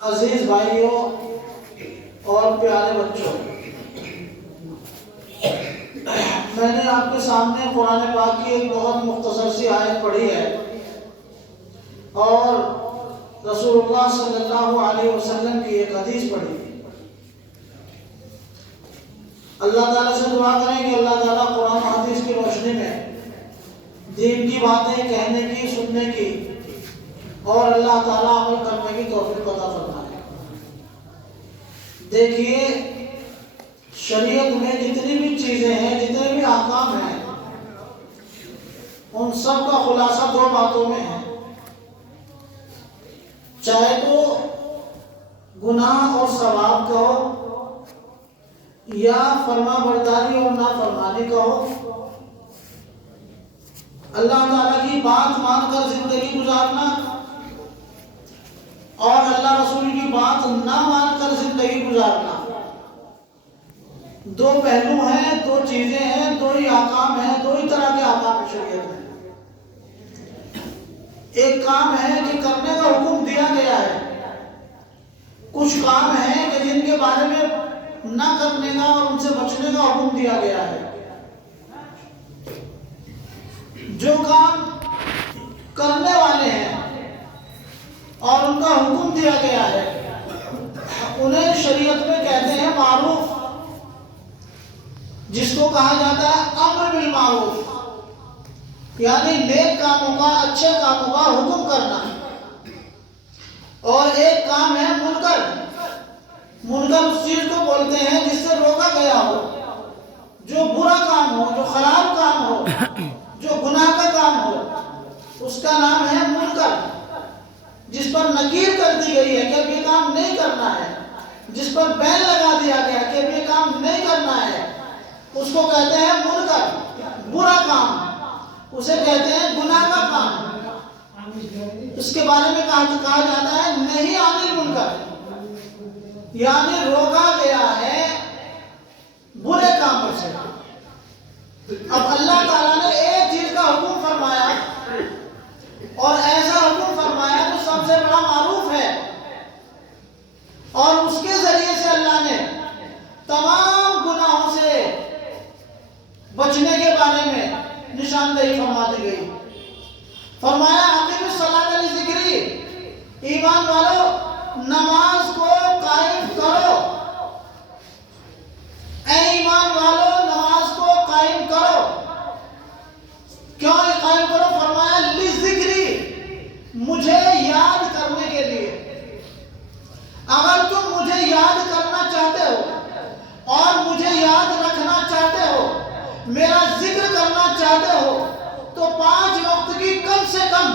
عزیز بھائیوں اور پیارے بچوں، میں نے آپ کے سامنے قرآن پاک کی ایک بہت مختصر سی آیت پڑھی ہے اور رسول اللہ صلی اللہ علیہ وسلم کی ایک حدیث پڑھی ہے۔ اللہ تعالیٰ سے دعا کریں کہ اللہ تعالیٰ قرآن و حدیث کی روشنی میں دین کی باتیں کہنے کی، سننے کی اور اللہ تعالیٰ عمل کرنے کی توفیق عطا فرمائے۔ دیکھیے، شریعت میں جتنی بھی چیزیں ہیں، جتنے بھی احکام ہیں، ان سب کا خلاصہ دو باتوں میں ہے، چاہے تو گناہ اور ثواب کا ہو یا فرما برداری اور نافرمانی کا ہو، اللہ تعالیٰ کی بات مان کر زندگی گزارنا اور اللہ رسول کی بات نہ مان کر زندگی گزارنا۔ دو پہلو ہیں، دو چیزیں ہیں، دو ہی احکام ہیں، دو ہی طرح کے احکام شریعت میں۔ ایک کام ہے کہ کرنے کا حکم دیا گیا ہے، کچھ کام ہیں کہ جن کے بارے میں نہ کرنے کا اور ان سے بچنے کا حکم دیا گیا ہے۔ جو کام کرنے والے ہیں اور ان کا حکم دیا گیا ہے، انہیں شریعت میں کہتے ہیں معروف، جس کو کہا جاتا ہے امر بالمعروف، یعنی نیک کاموں کا، اچھے کاموں کا حکم کرنا۔ اور ایک کام ہے منکر۔ منکر اس چیز کو بولتے ہیں جس سے روکا گیا ہو، جو برا کام ہو، جو خراب کام ہو، جو گناہ کا کام ہو، اس کا نام ہے منکر، جس پر نکیر کر دی گئی ہے کہ اب یہ کام نہیں کرنا ہے، جس پر بین لگا دیا گیا کہ اب یہ کام نہیں کرنا ہے، اس کو کہتے ہیں منکر، برا کام، اسے کہتے ہیں گناہ کا کام۔ اس کے بارے میں کہا جاتا ہے نہیں عن المنکر، یعنی روکا گیا ہے برے کاموں سے۔ اب اللہ تعالیٰ نے ایک چیز کا حکم فرمایا اور ایسا حکم فرمایا جو سب سے بڑا معروف ہے، اور اس کے ذریعے سے اللہ نے تمام گناہوں سے بچنے کے بارے میں نشاندہی فرما دی گئی۔ فرمایا اقیم الصلاۃ لذکری، ایمان والو نماز کو قائم کرو، اے ایمان والو نماز کو قائم کرو۔ کیوں قائم کرو؟ فرمایا لذکری، مجھے یاد کرنے کے لیے۔ اگر تم مجھے یاد کرنا چاہتے ہو اور مجھے یاد رکھنا چاہتے ہو، میرا ذکر کرنا چاہتے ہو، تو 5 وقت کی کم سے کم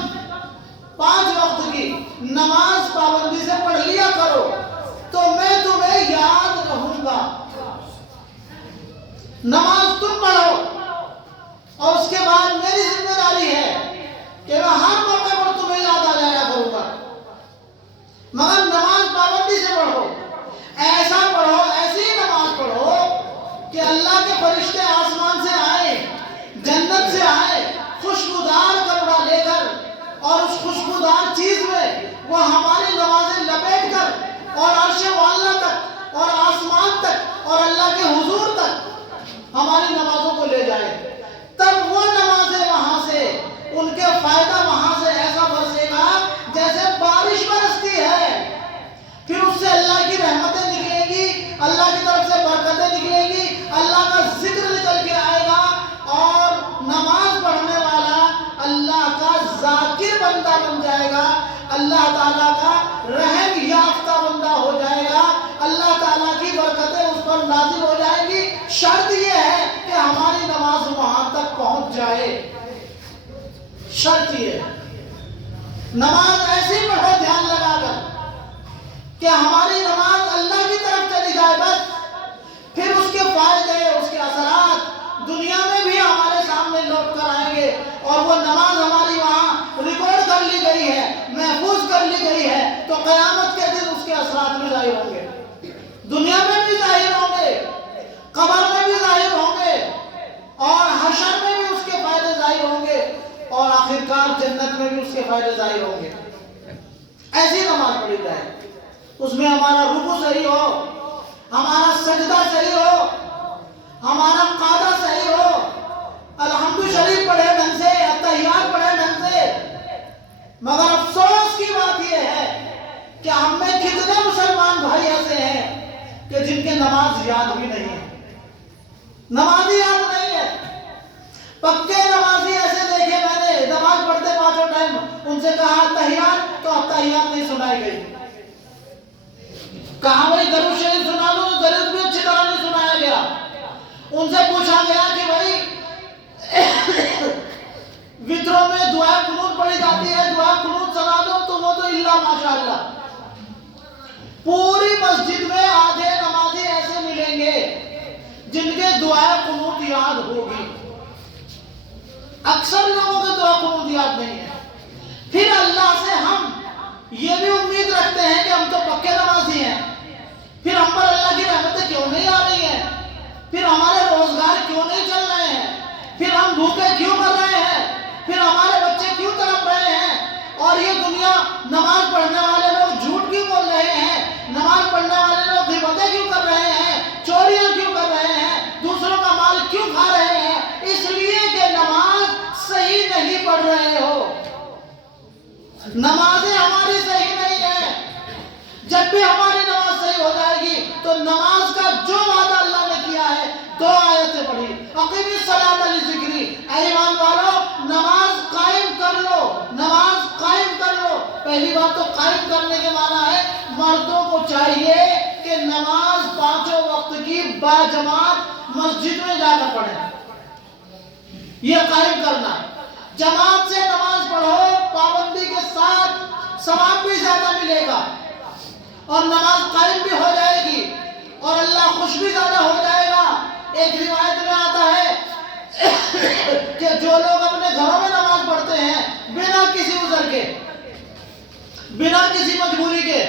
5 وقت کی نماز پابندی سے پڑھ لیا کرو، تو میں تمہیں یاد رہوں گا۔ نماز تم پڑھو اور اس کے بعد میری ذمہ داری ہے کہ میں ہر موقع پر تمہیں یاد آ جایا کروں گا، مگر نماز پابندی سے پڑھو، ایسا پڑھو، ایسی نماز پڑھو کہ اللہ کے فرشتے آسمان سے آئے، جنت سے آئے، خوشبودار کپڑا لے کر، اور اس خوشبودار چیز میں وہ ہماری نمازیں لپیٹ کر اور عرش معلیٰ تک اور آسمان تک اور اللہ کے حضور تک ہماری نمازوں کو لے جائے۔ تب وہ نمازیں وہاں سے، ان کے فائدہ وہاں سے ایسا برسے گا جیسے بارش برستی ہے، پھر اس سے اللہ کی رحمتیں نکلیں گی، اللہ کی طرف سے برکتیں نکلیں گی، اللہ کا ذکر نکل کے آئے گا، اور نماز پڑھنے والا اللہ کا ذاکر بندہ بن جائے گا، اللہ تعالیٰ کا رحم یافتہ بندہ ہو جائے گا، اللہ تعالیٰ کی برکتیں اس پر نازل ہو جائیں گی۔ شرط یہ ہے کہ ہماری نماز وہاں تک پہنچ جائے، شرط یہ ہے۔ نماز ایسی پڑھو دھیان لگا کر کہ ہماری نماز اللہ کی طرف چلی جائے، بس پھر اس کے فائدے، اس کے اثرات دنیا میں بھی ہمارے سامنے لوٹ کر آئیں گے، اور وہ نماز ہماری وہاں ریکارڈ کر لی گئی ہے، محفوظ کر لی گئی ہے، تو قیامت کے دن اس کے اثرات بھی ظاہر ہوں گے، دنیا میں بھی ظاہر ہوں گے، قبر میں بھی ظاہر ہوں گے، اور حشر میں بھی اس کے فائدے ظاہر ہوں گے، اور آخرکار جنت میں بھی اس کے فائدے ظاہر ہوں گے۔ ایسی نماز پڑھی جائے، اس میں ہمارا رکوع صحیح ہو، ہمارا سجدہ صحیح ہو، ہمارا قعدہ صحیح ہو، الحمد شریف پڑھے ڈھنگ سے، اتحیات پڑھے ڈھنگ سے۔ مگر افسوس کی بات یہ ہے کہ ہم میں کتنے مسلمان بھائی ایسے ہیں کہ جن کے نماز یاد بھی نہیں ہے، نمازی یاد نہیں ہے۔ پکے نمازی ایسے دیکھے میں نے، نماز پڑھتے پانچوں ٹائم، ان سے کہا اتحیات، تو اتحیات نہیں سنائی گئی۔ کہا بھائی درود شریف سنا لو، تو درود بھی اچھی طرح نہیں سنایا گیا۔ ان سے پوچھا گیا کہ بھائی وطروں میں دعا قنوت پڑھی جاتی ہے، دعا قنوت سنا دو، تو وہ تو اللہ ماشاءاللہ۔ پوری مسجد میں آدھے نمازی ایسے ملیں گے جن کے دعا قنوت یاد ہوگی، اکثر لوگوں کے دعا قنوت یاد نہیں ہے۔ پھر اللہ سے ہم یہ بھی امید رکھتے ہیں کہ ہم تو پکے نمازی ہیں، پھر ہم پر اللہ کی رحمتیں کیوں نہیں آ رہی ہیں، پھر ہمارے روزگار کیوں نہیں چل رہے ہیں، پھر ہم بھوکے کیوں مر رہے ہیں، پھر ہمارے بچے کیوں تڑپ رہے ہیں، اور یہ دنیا نماز پڑھنے والے لوگ جھوٹ کیوں بول رہے ہیں، نماز پڑھنے والے لوگ غیبتیں کیوں کر رہے ہیں، چوریاں کیوں کر رہے ہیں، دوسروں کا مال کیوں کھا رہے ہیں؟ اس لیے کہ نماز صحیح نہیں پڑھ رہے ہو، نمازیں ہماری صحیح نہیں ہے۔ جب بھی ہماری نماز صحیح ہو جائے گی تو نماز کا جو وعدہ اللہ نے کیا ہے، 2 آیتیں پڑھی، اقیم الصلاۃ لذکری، اے ایمان والو نماز قائم کر لو، نماز قائم کر لو۔ پہلی بات تو قائم کرنے کے معنی ہے مردوں کو چاہیے کہ نماز 5 وقت کی باجماعت مسجد میں جا کر پڑھیں، یہ قائم کرنا۔ جماعت سے نماز پڑھو، پابندی کے ساتھ ثواب بھی زیادہ ملے گا، اور نماز قائم بھی ہو جائے گی، اور اللہ خوش بھی زیادہ ہو جائے گا۔ ایک روایت میں آتا ہے کہ جو لوگ اپنے گھروں میں نماز پڑھتے ہیں بنا کسی عذر کے، بنا کسی مجبوری کے،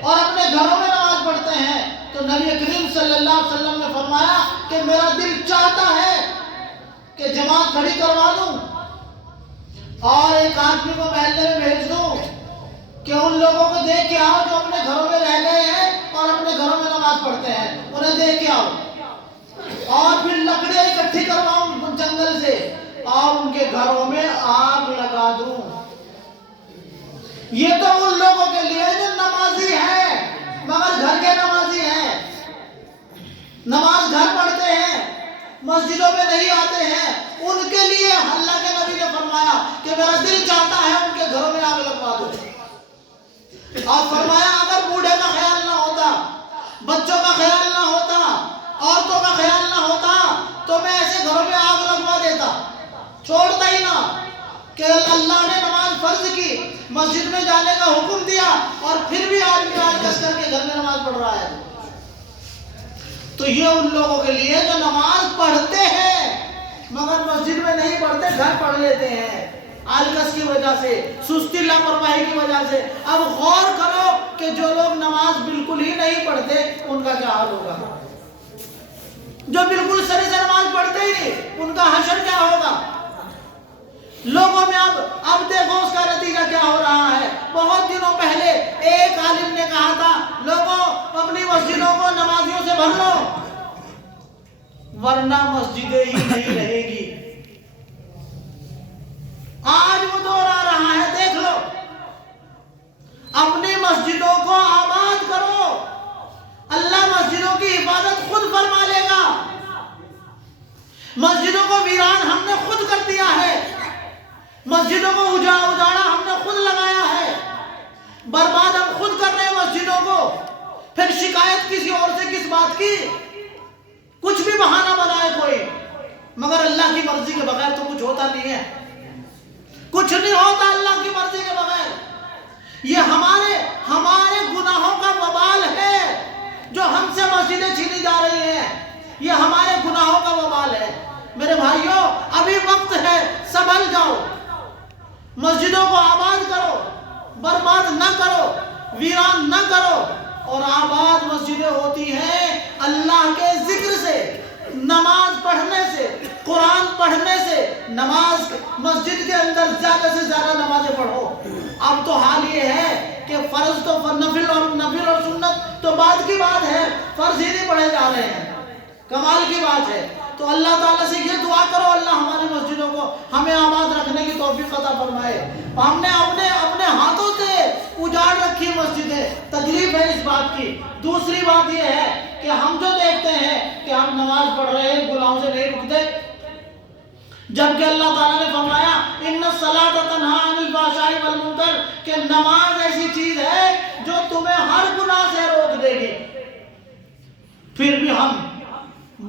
اور اپنے گھروں میں نماز پڑھتے ہیں، تو نبی کریم صلی اللہ علیہ وسلم نے فرمایا کہ میرا دل چاہتا ہے کہ جماعت کھڑی کروا دوں اور ایک آدمی کو محلے میں بھیج دوں کہ ان لوگوں کو دیکھ کے آؤ جو اپنے گھروں میں رہ گئے ہیں اور اپنے گھروں میں نماز پڑھتے ہیں، انہیں دیکھ کے آؤ، اور پھر لکڑیاں اکٹھی کرواؤں جنگل سے اور ان کے گھروں میں آگ لگا دوں۔ یہ تو ان لوگوں کے لیے جو نمازی ہیں مگر گھر کے نمازی ہیں، نماز گھر پڑھتے ہیں، مسجدوں میں نہیں آتے ہیں، ان کے لیے اللہ کے نبی نے فرمایا کہ میرا دل چاہتا ہے ان کے گھروں میں آگ لگوا دو۔ اور فرمایا اگر بوڑھے کا خیال نہ ہوتا، بچوں کا خیال نہ ہوتا، عورتوں کا خیال نہ ہوتا، تو میں ایسے گھروں میں آگ لگوا دیتا، چھوڑتا ہی نہ۔ کہ اللہ نے نماز فرض کی، مسجد میں جانے کا حکم دیا، اور پھر بھی آدمی آج کس کر کے گھر میں نماز پڑھ رہا ہے۔ تو یہ ان لوگوں کے لیے جو نماز پڑھتے ہیں مگر مسجد میں نہیں پڑھتے، گھر پڑھ لیتے ہیں آلکس کی وجہ سے، سستی لاپرواہی کی وجہ سے۔ اب غور کرو کہ جو لوگ نماز بالکل ہی نہیں پڑھتے ان کا کیا حال ہوگا، جو بالکل سرے سے نماز پڑھتے ہی نہیں ان کا حشر کیا ہوگا۔ لوگوں میں اب دیکھو اس کا نتیجہ کیا ہو رہا ہے۔ بہت دنوں پہلے ایک عالم نے کہا تھا لوگوں اپنی مسجدوں کو نمازیوں سے بھر لو ورنہ مسجدیں ہی نہیں رہے گی۔ آج وہ دور آ رہا ہے، دیکھ لو، اپنی مسجدوں کو آباد کرو، اللہ مسجدوں کی حفاظت خود فرما لے گا۔ مسجدوں کو ویران ہم نے خود کر دیا ہے، مسجدوں کو اجاڑا ہم نے خود لگایا ہے، برباد ہم خود کر رہے ہیں مسجدوں کو۔ پھر شکایت کسی اور سے کس بات کی؟ کچھ بھی بہانہ بنائے کوئی، مگر اللہ کی مرضی کے بغیر تو کچھ ہوتا نہیں ہے، کچھ نہیں ہوتا اللہ کی مرضی کے بغیر۔ یہ ہمارے گناہوں کا وبال ہے جو ہم سے مسجدیں چھینی جا رہی ہیں، یہ ہمارے گناہوں کا وبال ہے۔ میرے بھائیوں ابھی وقت ہے، سنبھل جاؤ، مسجدوں کو آباد کرو، برباد نہ کرو، ویران نہ کرو۔ اور آباد مسجدیں ہوتی ہیں اللہ کے ذکر سے، نماز پڑھنے سے، قرآن پڑھنے سے۔ نماز مسجد کے اندر زیادہ سے زیادہ نمازیں پڑھو۔ اب تو حال یہ ہے کہ فرض تو نفل اور سنت بعد کی بات ہے، فرض ہی نہیں پڑھے جا رہے ہیں، کمال کی بات ہے۔ تو اللہ تعالیٰ سے یہ دعا کرو، اللہ ہماری مسجدوں کو ہمیں آباد رکھنے کی توفیق عطا فرمائے۔ ہم نے اپنے ہاتھوں سے اجاڑ رکھی مسجدیں، تکلیف ہے اس بات کی۔ دوسری بات یہ ہے کہ ہم جو دیکھتے ہیں کہ ہم نماز پڑھ رہے ہیں، گناہوں سے نہیں رکتے، جبکہ اللہ تعالیٰ نے فرمایا ان الصلاۃ تنہی عن الفحشاء والمنکر، کہ نماز ایسی چیز ہے جو تمہیں ہر گناہ سے روک دے گی۔ پھر بھی ہم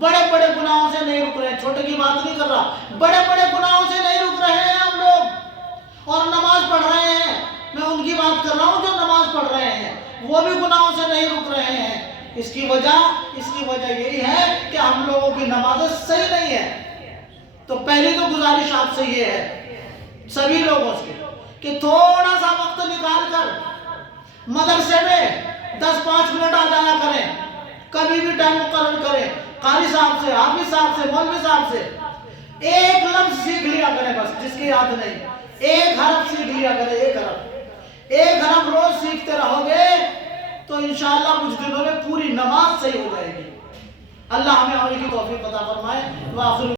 بڑے بڑے گناہوں سے نہیں رک رہے ہیں، چھوٹے کی بات نہیں کر رہا، بڑے بڑے گناہوں سے نہیں رک رہے ہیں ہم لوگ، اور نماز پڑھ رہے ہیں۔ میں ان کی بات کر رہا ہوں جو نماز پڑھ رہے ہیں، وہ بھی گناہوں سے نہیں رک رہے ہیں۔ اس کی وجہ یہی ہے کہ ہم لوگوں کی نمازیں صحیح نہیں ہے۔ تو پہلی تو گزارش آپ سے یہ ہے سبھی لوگوں سے کہ تھوڑا سا وقت نکال کر مدرسے میں 10-5 منٹ آ جایا کریں، کبھی بھی ٹائم مقرر کریں، قاری صاحب سے، حافظ صاحب سے، مولوی صاحب سے ایک لفظ سیکھ لیا کریں، بس جس کی یاد نہیں، ایک حرف سیکھ لیا کریں، ایک حرف روز سیکھتے رہو گے تو انشاءاللہ کچھ دنوں میں پوری نماز صحیح ہو جائے گی۔ اللہ ہمیں عمل کی توفیق عطا فرمائے۔